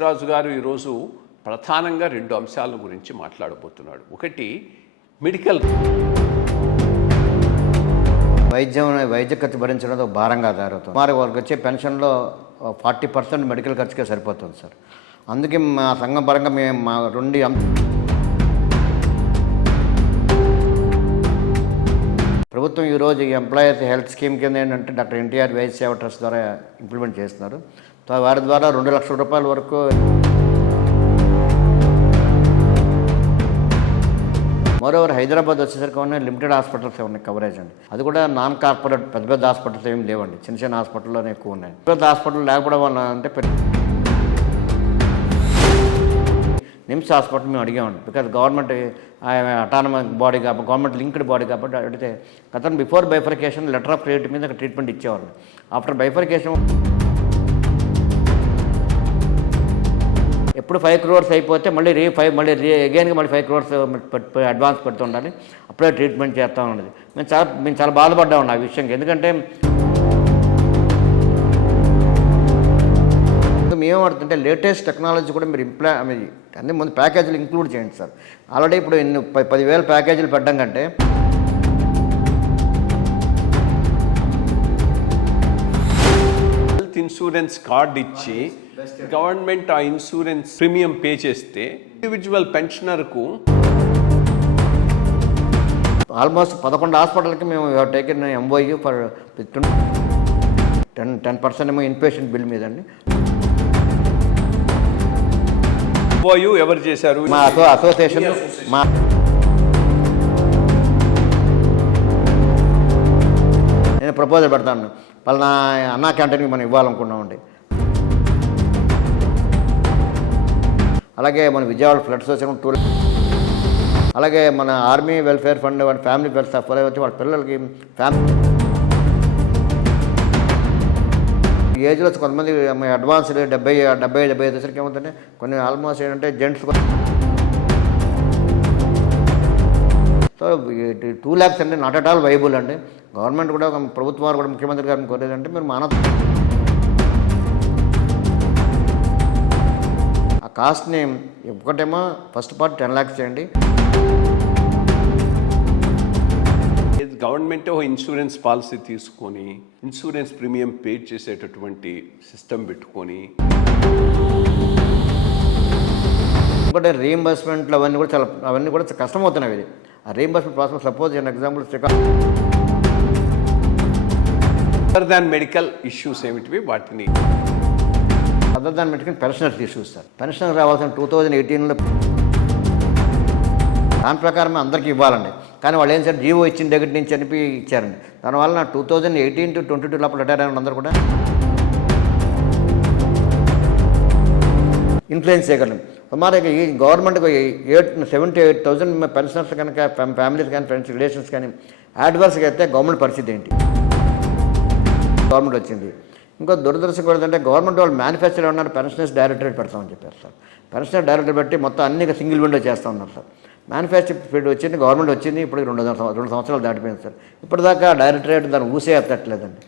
కృష్ణరాజు గారు ఈరోజు ప్రధానంగా 2 అంశాల గురించి మాట్లాడబోతున్నాడు. ఒకటి మెడికల్. వైద్య ఖర్చు భరించడం ఒక భారంగా తయారవుతుంది. మరి వాళ్ళకి వచ్చే పెన్షన్లో 40% మెడికల్ ఖర్చుకే సరిపోతుంది సార్. అందుకే మా సంఘం పరంగా మేము మా 2 ప్రభుత్వం ఈరోజు ఈ ఎంప్లాయీస్ హెల్త్ స్కీమ్ కింద ఏంటంటే డాక్టర్ ఎన్టీఆర్ వైద్య సేవ ట్రస్ట్ ద్వారా ఇంప్లిమెంట్ చేస్తున్నారు. వారి ద్వారా 2 లక్షల రూపాయల వరకు మరోవర్ హైదరాబాద్ వచ్చేసరికి ఉన్నాయి లిమిటెడ్ హాస్పిటల్స్ ఉన్నాయి కవరేజ్ అండి. అది కూడా నాన్ కార్పొరేట్ పెద్ద హాస్పిటల్స్ ఏమి లేవండి, చిన్న హాస్పిటల్లోనే ఎక్కువ ఉన్నాయి. పెద్ద హాస్పిటల్ లేకపోవడం వల్ల అంటే నిమ్స్ హాస్పిటల్ మేము అడిగామండి. బికాజ్ గవర్నమెంట్ అటానమస్ బాడీ కాబట్టి గవర్నమెంట్ లింక్డ్ బాడీ కాబట్టి అడిగితే గతం before bifurcation letter of credit మీద ట్రీట్మెంట్ ఇచ్చేవాళ్ళు. ఆఫ్టర్ బైఫర్కేషన్ ఎప్పుడు 5 crores అయిపోతే మళ్ళీ అగైన్గా 5 crores అడ్వాన్స్ పెడుతూ ఉండాలి. అప్పుడే ట్రీట్మెంట్ చేస్తూ ఉన్నది. మేము చాలా బాధపడ్డామండి ఆ విషయంకి. ఎందుకంటే మేమేమడుతుంటే లేటెస్ట్ టెక్నాలజీ కూడా మీరు అన్ని ముందు ప్యాకేజీలు ఇంక్లూడ్ చేయండి సార్. ఆల్రెడీ ఇప్పుడు 10,000 ప్యాకేజీలు పెట్టడం కంటే హెల్త్ ఇన్సూరెన్స్ కార్డ్ ఇచ్చి గవర్నమెంట్ ఆ ఇన్సూరెన్స్ ప్రీమియం పే చేస్తే ఇండివిజువల్ పెన్షనర్కు ఆల్మోస్ట్ 11 హాస్పిటల్కి మేము టేకెన్ ఎంఓయూ ఫర్ 10% ఏమో ఇన్పేషెంట్ బిల్ మీద అండి. ఎవరు చేశారు? మా అసోసియేషన్ నేను ప్రపోజల్ పెడతాను. పలానా అన్నా క్యాంటీన్కి మనం ఇవ్వాలనుకున్నామండి. అలాగే మన విజయవాడ ఫ్లడ్స్ వచ్చిన అలాగే మన ఆర్మీ వెల్ఫేర్ ఫండ్ వాళ్ళ ఫ్యామిలీ వెల్ఫేర్ వచ్చి వాళ్ళ పిల్లలకి ఏజ్లో కొంతమంది అడ్వాన్స్డ్ 70-75 వచ్చరికి ఏమవుతుంటే కొన్ని ఆల్మోస్ట్ ఏంటంటే జెంట్స్ సో 2 lakhs అంటే నాట్ అట్ ఆల్ వైబుల్ అండి. గవర్నమెంట్ కూడా ప్రభుత్వం వారు కూడా ముఖ్యమంత్రి గారిని కోరేదంటే మీరు ఆ కాస్ట్ని ఒకటేమో ఫస్ట్ పార్ట్ 10 lakhs చేయండి. గవర్నమెంట్ ఇన్సూరెన్స్ పాలసీ తీసుకొని ఇన్సూరెన్స్ ప్రీమియం పే చేసేటటువంటి సిస్టమ్ పెట్టుకొని ఇంకోటి రీయింబర్స్మెంట్లు అవన్నీ కూడా కష్టమవుతున్నాయి. ఇది ఆ reimbursement process suppose example other than medical issues ఏమిటివి వాటిని other than medical pensioners issues sir. Pension రావాల్సిన 2018లో దాని ప్రకారమే అందరికీ ఇవ్వాలండి. కానీ వాళ్ళు ఏం సార్ జీవో ఇచ్చిన దగ్గర నుంచి అనిపి ఇచ్చారండి. దానివల్ల 2018 to 22 లోపల రిటైర్ అయిన అందరూ కూడా ఇన్ఫ్లుయెన్స్ చేయగలం. సుమారుగా ఈ గవర్నమెంట్కి 78,000 పెన్షనర్స్ కనుక ఫ్యామిలీస్ కానీ ఫ్రెండ్స్ రిలేషన్స్ కానీ అడ్వర్స్గా అయితే గవర్నమెంట్ పరిస్థితి ఏంటి? గవర్నమెంట్ వచ్చింది. ఇంకో దురదృష్టం ఏంటంటే గవర్నమెంట్ వాళ్ళు మేనిఫెస్టోలో ఉన్నారు పెన్షనర్స్ డైరెక్టరేట్ పెడతామని చెప్పారు సార్. పెన్షనర్ డైరెక్టరేట్ పెట్టి మొత్తం అన్ని సింగిల్ విండో చేస్తూ ఉన్నారు సార్. మేనిఫెస్టో వచ్చింది, గవర్నమెంట్ వచ్చింది, ఇప్పుడు 2 సంవత్సరాలు దాటిపోయింది సార్. ఇప్పటిదాకా డైరెక్టరేట్ దాన్ని ఊసే ఎత్తట్లేదండి.